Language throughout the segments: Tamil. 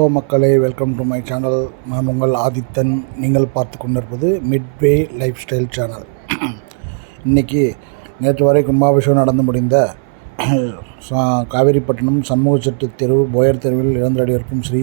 ஹலோ மக்களே வெல்கம் டு மை சேனல். நான் உங்கள் ஆதித்தன். நீங்கள் பார்த்து கொண்டிருப்பது மிட்வே லைஃப் ஸ்டைல் சேனல் இன்றைக்கி நேற்று வரை கும்பாபிஷேகம் நடந்து முடிந்த காவேரிப்பட்டினம் காவேரிப்பட்டினம் சண்முகச்செட்டு தெரு போயர் தெருவில் இழந்தடி இருக்கும் ஸ்ரீ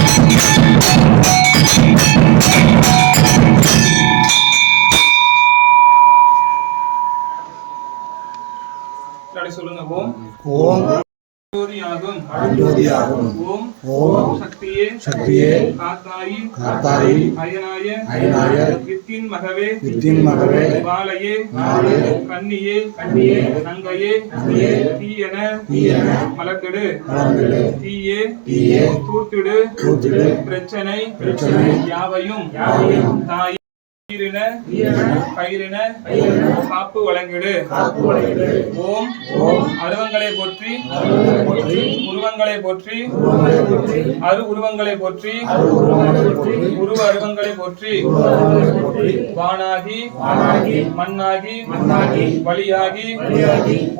சொல்லுங்க ஓம். ஓம். ஜோதியாகும் ஓம் சக்தியே. சக்தியே. காத்தாயி. காத்தாயி. அயனாய. அயனாய. வித்தின் மகவே. வித்தின் மகவே. பாலையே பாலையே கண்ணியே. கண்ணியே. நங்கையே. நங்கையே. தீயன. தீயன. தீயே. தீயே. தூத்திடு. தூத்திடு. பிரச்சனை. பிரச்சனை. யாவையும். யாவையும். தாய் காப்பு வழங்கிடு. ஓம் அருவங்களை போற்றி உருவங்களை போற்றி அரு உருவங்களை போற்றி உருவ அருவங்களை போற்றி. வானாகி மண்ணாகி வழியாகி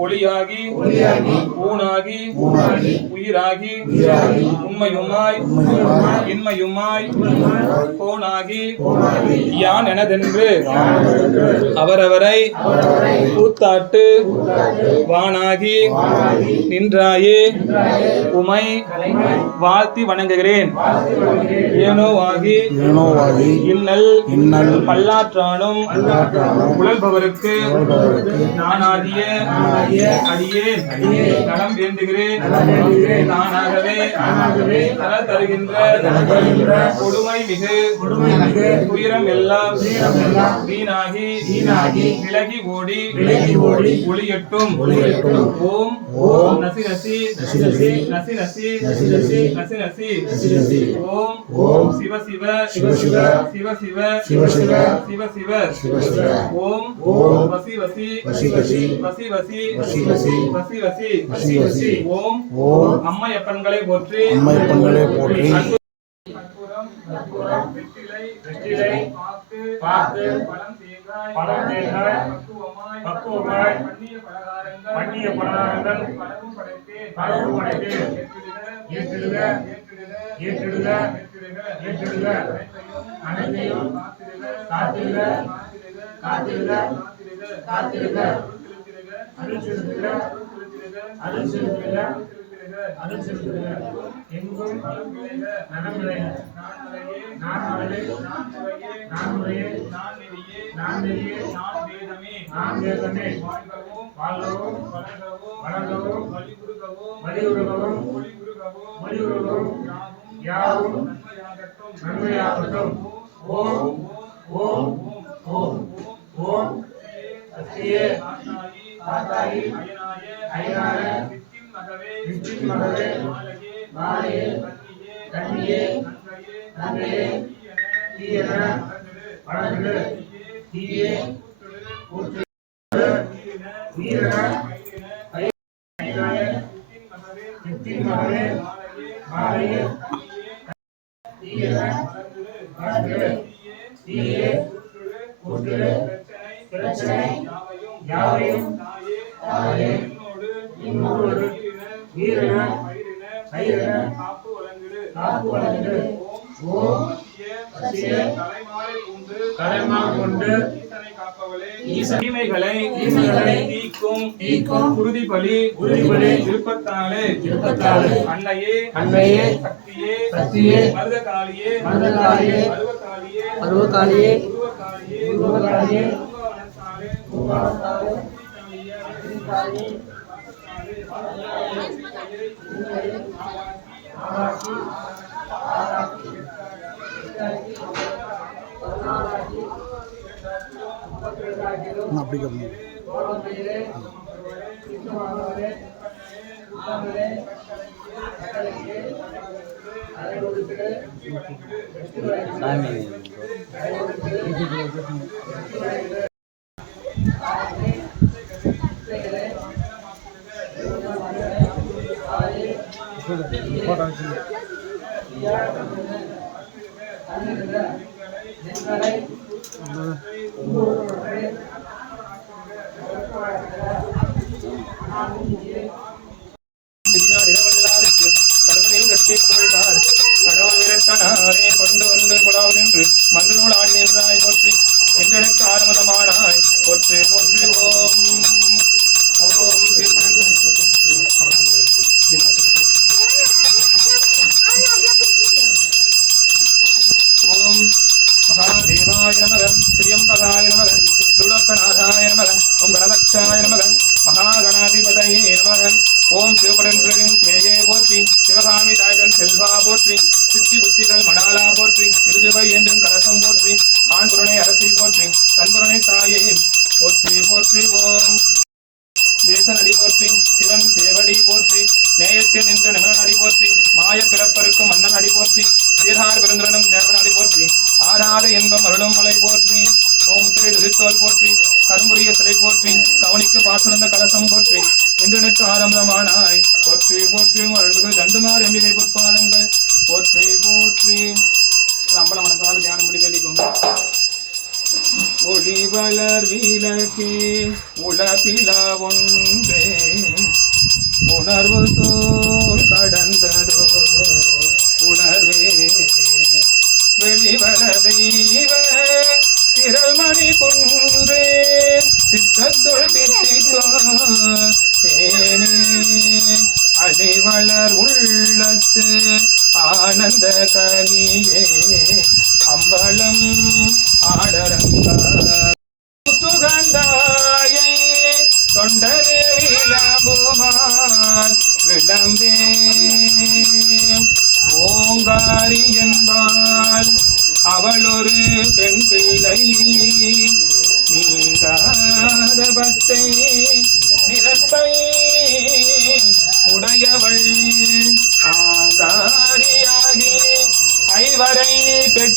ஒளியாகி ஊனாகி உயிராகி உண்மையுமாய் இன்மையுமாய் கோனாகி யான் எனதென்று அவரவரை கூத்தாட்டு வானாகி நின்றாயே உமை வாழ்த்தி வணங்குகிறேன். ஏனோவாகி இன்னல் இன்னல் பல்லாற்றானும் உழல்பவருக்கு அடியேன். அடியேன். நலம் வேண்டுகிறேன். தானாகவே தர தருகின்ற கொடுமை மிகு கொடுமை மிகு துயரம் எல்லாம் வீணாகி விலகி ஓடி விலகி ஓடி ஒளியட்டும். ஓம். ஓம். நசி நசி நசி நசி நசி நசி நசி நசி நசி நசி நசி நசி ஓம். ஓம். சிவ சிவ சிவ சிவ சிவ சிவ சிவ சிவ சிவ சிவ. ஓம். ஓம். வசி வசி. வசி வசி. வசி வசி. வசி வசி. வசி வசி. வசி வசி. ஓம். ஓம். அம்மையப்பன்களை போற்றி. அம்மையப்பன்களை போற்றி. வெற்றிலை வெற்றிலை. பாக்கு பாக்கு பழம் தேங்காய். பழம் தேங்காய். பக்குவமாய். பக்குவமாய். பண்ணிய பலகாரங்கள். பண்ணிய பலகாரங்கள். பலவும் படைத்தேன். பலவும் படைத்தேன். ஏற்றிடுக. ஏற்றிடுக. ஏற்றிடுக. ஏற்றிடுக. ஏற்றிடுக. ஏற்றிடுக. அனைத்தையும் அனைத்தையும் காத்திடுக காத்திடுக அருள் செலுத்துக அருள் செலுத்துக அருள் செலுத்துக எங்கும் நலம் நான் மலையே நான் முறையே நான் நெறியே நான் வேதமே வாழ்கவும் வலியுறுகவும் வலியுறுகவும் யாவும் நன்மையாகட்டும். ஓம் ஓம் ஓம் ஓம். சக்தியே காத்தாயி அயனாய வித்தின் மகவே மாலையே கண்ணியே நங்கையே தீயன வளர்ந்து தீயே ஊற்று வீரன அயனாய மகவே மாலையே தீயன வளர்ந்து தீயே ஊற்று பிரச்சனை யாவையும் தாயே இன்னோடு வீரன பயிரன காப்பு வழங்கு. கொண்டு தீமைகளை தீக்கும் தீக்கும் உறுதிபலி உறுதிபலி விருப்பத்தாலே. விருப்பத்தாலே. அன்னையே அன்னையே சக்தியே சக்தியே மருதகாளியே மருதகாளியே सर्वकाले पूर्वकाले அப்படி கவனிங்க Thank you. சாமி எங்களுக்கு ஆரம்பமானாய் ஒற்று போற்றி ஓம் ஓம் ஓம் புத்திகள் போற்றி திருதுவை என்றும் கலசம் போற்றி ஆண் புறனை அரசி போற்றி தன்புறனை தாயை போற்றி போற்றி ஓம் தேசநடி போற்றி சிவன் தேவடி போற்றி நேயத்தில் நின்று நிமலன் அடி போற்றி மாய பிறப்பருக்கும் மன்னன் அடி போற்றி சீர்கார் பிறந்தனும் தேவன் அடி போற்றி ஆறாத இன்பம் அருளும் மலை போற்றி ஓம் சிறை ருதித்தோல் போற்றி கரும்புரிய சிலை போற்றி கவனிக்கு பாசுரந்த கலசம் போற்றி இன்றனுக்கு ஆரம்பமானாய் போற்றி போற்றி அருள்மிகு தண்டுமார் எம்பிகை பொற்பாதங்கள் போற்றி போற்றி. நம்மள மனசார தியானம் பண்ணி வேண்டிக்கோங்க. ஒளி வளர் விளக்கே உளப்பில ஒன்றே. உணர்வு சோல் கடந்ததோ உணர்வே. வெளிவர தெய்வ திரள்மணி குன்றே. சித்தத்தொள் பித்திக்கோ தேனே. அழிவளர் உள்ளத்து. ஆனந்த கனியே அம்பலம் ஆடரங்கா தொண்டரே விளம்புமார் விளம்பே. ஓங்காரி என்பாள் அவள் ஒரு பெண் பிள்ளை. நீங்காத பத்தை நிறத்தை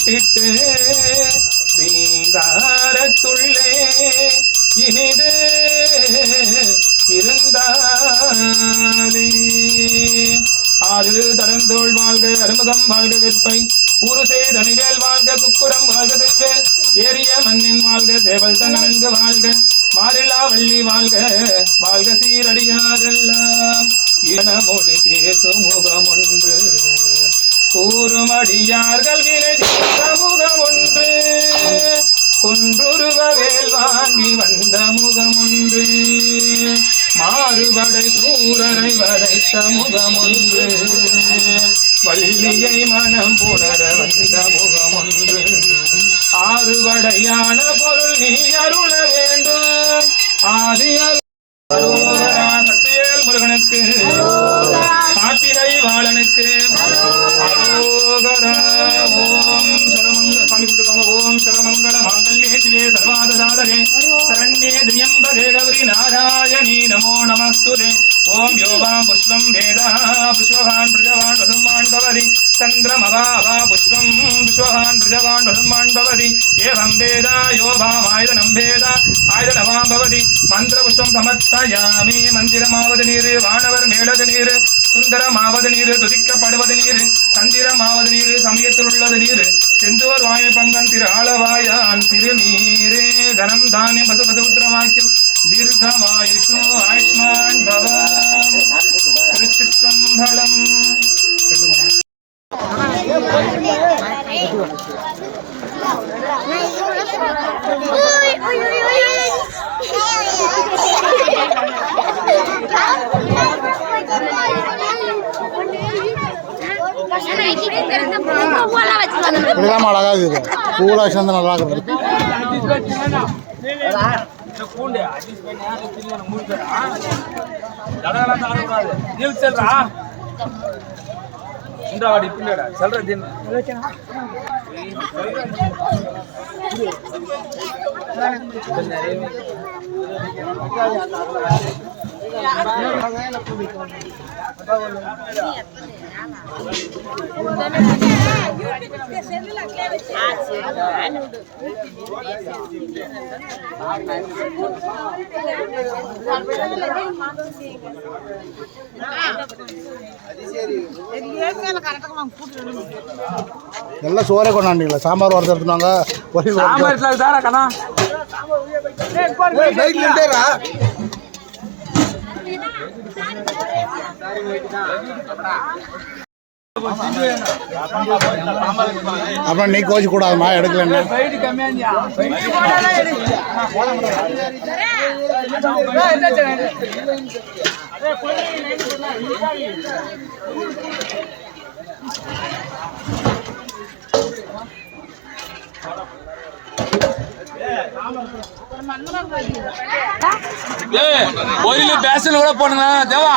பெற்றிட்டு நீங்காரத்துள்ளே இனிது இருந்தாலே. ஆறு தரந்தோள் வாழ்க அருமுகம் வாழ்க வெப்பை ஊருசே தனிவேல் வாழ்க குக்குரம் வாழ்க செவ்வேல் ஏரிய மண்ணின் வாழ்க சேவல் தனங்கு வாழ்க. மாறிலா வள்ளி வாழ்க வாழ்க சீரடியாரெல்லாம். இனமொழி பேசும் முகம் ஒன்று கூறும் அடியார்கள் தீர்த்த சமூகம் ஒன்று. குன்றுருவ வேல் வாங்கி வந்த முகம் ஒன்று. மாறுபடை சூரரை வதைத்த முகம் ஒன்று. வள்ளியை மனம் புணர வந்த முகம் ஒன்று. ஆறுபடையான பொருள் நீ அருள வேண்டும். ஆதி அருளா. முருகனுக்கு. காட்டிரை வாழனுக்கு. ఓం సర్వమంగళ స్వామి కుటుంబం ఓం సర్వమంగళ మాంగళ్యే శివే సర్వాద సాధనే శరణ్యే త్రియంబదే గౌరి నారాయణీ నమో నమస్తురే ఓం యోగా పుష్పం వేద పుష్పవాన్ ప్రజవాన్ వసుమాన్ భవతి. பவதி சந்திரமவாவா புஷ்பம் புஷ்பவான் பிரஜவான் வசுமான் பவதி. ஏவம் வேதா யோவாம் ஆயுதனம் வேதா. ஆயுதனவாம் பவதி. மந்திர புஷ்பம் சமர்ப்பயாமி மந்திரமாவது நீர் வானவர் மேலது நீர். சுந்தரமாவது நீர் துதிக்கப்படுவது நீர். தந்திரமாவது நீர் சமயத்தில் உள்ளது நீர். செந்தூர் வாயு பங்கன் திரு ஆளவாயான் திருநீரே. தனம் தானியம் பசு பசுபுத்திரமாக்கியம் தீர்க்கமாயுஷு ஆயுஷ்மான் பவ. திருச்சிற்றம்பலம். இப்படிதான் அழகாக இருக்குது பூலாம் சேர்ந்து நல்லா இருக்குது. இந்தாடி பிள்ளைடா சொல்ற தின் எல்லாம் சோறே கொண்டாண்டிங்களா சாம்பார் வரது எடுத்துனாங்க பொரியல் வரது. அப்புறம் நீ கோச்சு கூடாதுமா எடுக்கலன்னு கோயிலு பேசல் கூட போனுங்க தேவா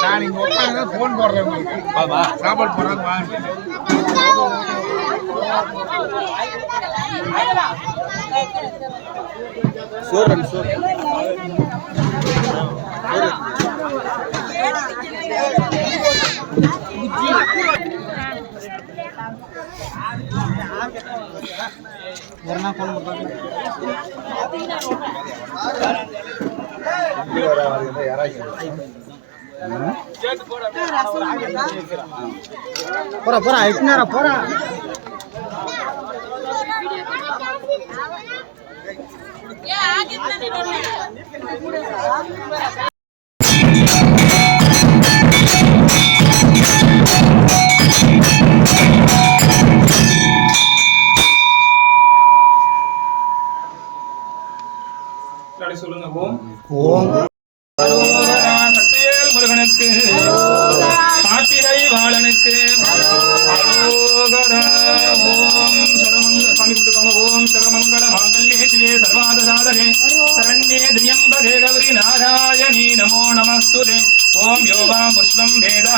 நான் இங்க உட்காந்து போன் போடுறேன் உங்களுக்கு. சாப்பாடு போடுறாங்க வாங்க போறா போறா இட்னாரா போறா அப்படி సాధకే శరణ్యే ధ్రియంబే గౌరీ నారాయణీ నమో నమస్తుతే ఓం యోగా పుష్పం వేద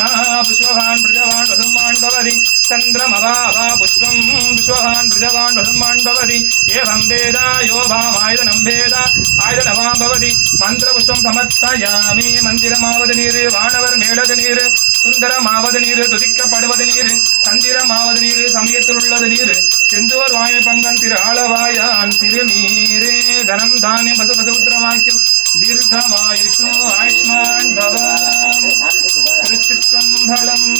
పుష్పవాన్ ప్రజవాన్ వసుమాన్ భవతి. வசுமான் பவதி சந்திரமவாவா புஷ்பம் புஷ்பவான் பிரஜவான் வசுமான் பவதி. ஏவம் வேதா யோபாமாயுதனம் வேதா. ஆயுதனவாம் பவதி. மந்திரபுஷ்பம் சமர்ப்பயாமி மந்திரமாவது நீர் வானவர் மேலது நீர். சுந்தரமாவது நீர் துதிக்கப்படுவது நீர். தந்திரமாவது நீர் சமயத்தில் உள்ளது நீர். செந்தோர் வாய்மை பங்கன் திரு ஆளவாயான் திருநீரே. தனம் தானியம் பசு பசுபுத்திரமாக்கில் தீர்க்கமாயுஷு ஆயுஷ்மான் பவ. திருச்சிற்றம்பலம்.